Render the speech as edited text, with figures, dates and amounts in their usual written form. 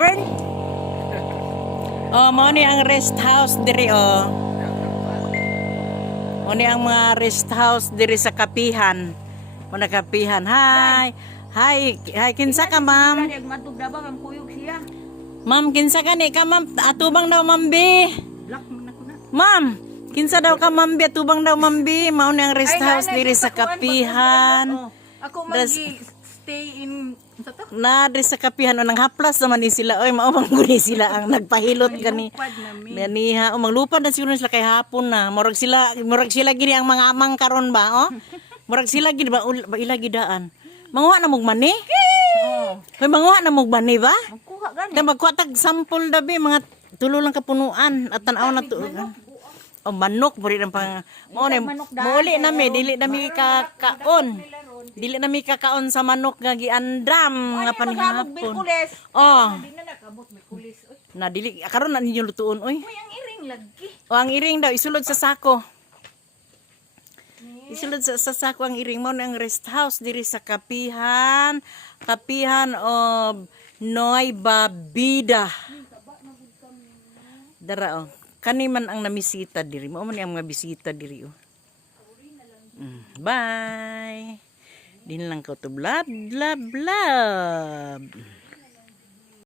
Burn. Oh, mo ni ang rest house diri oh. Mo ni ang mga rest house diri sa Kapihan. Mo na Kapihan. Hi. Hi, kinsa ka, ma'am? Ma'am, kinsa ka ni ka, ma'am? Atubang daw, ma'am B. Ma'am, kinsa daw ka, ma'am B? Atubang daw, ma'am B. Mao ni ang rest house diri sa Kapihan. Ako mag-stay in Na diri sa Kapihan o nang haplas naman ni sila. Oy, mao bang guni sila ang nagpahilot kani. Ganiha, o maglupad na siguro sila kay hapon na. Murag sila gini ang mga amang karon ba, oh? Murag sila gid ba ila gidaan. Manguha na mog mani? Hoy, manguha na mog mani ba? magkuha gani. Da magkuha tag sample dabi mga tulo lang kapunuan at tan-aw na to. Oh, manok buri lang pang mo ni muli na mi dili na mi kakaon. Dili na mi kakaon sa manok nga giandam nga panihapon. Oh. Di na nakabot may kulis. Oy, Na dili karon na ninyo lutuon oy. ang iring lagi. O ang iring daw isulod sa sako. Isulod sa sako ang iring mo ang rest house diri sa Kapihan. Kapihan of Nueva Vida. Dara oh. Kani man ang namisita diri. Mao man ang mga bisita diri oh. Bye. Din lang ko to blab blab blab.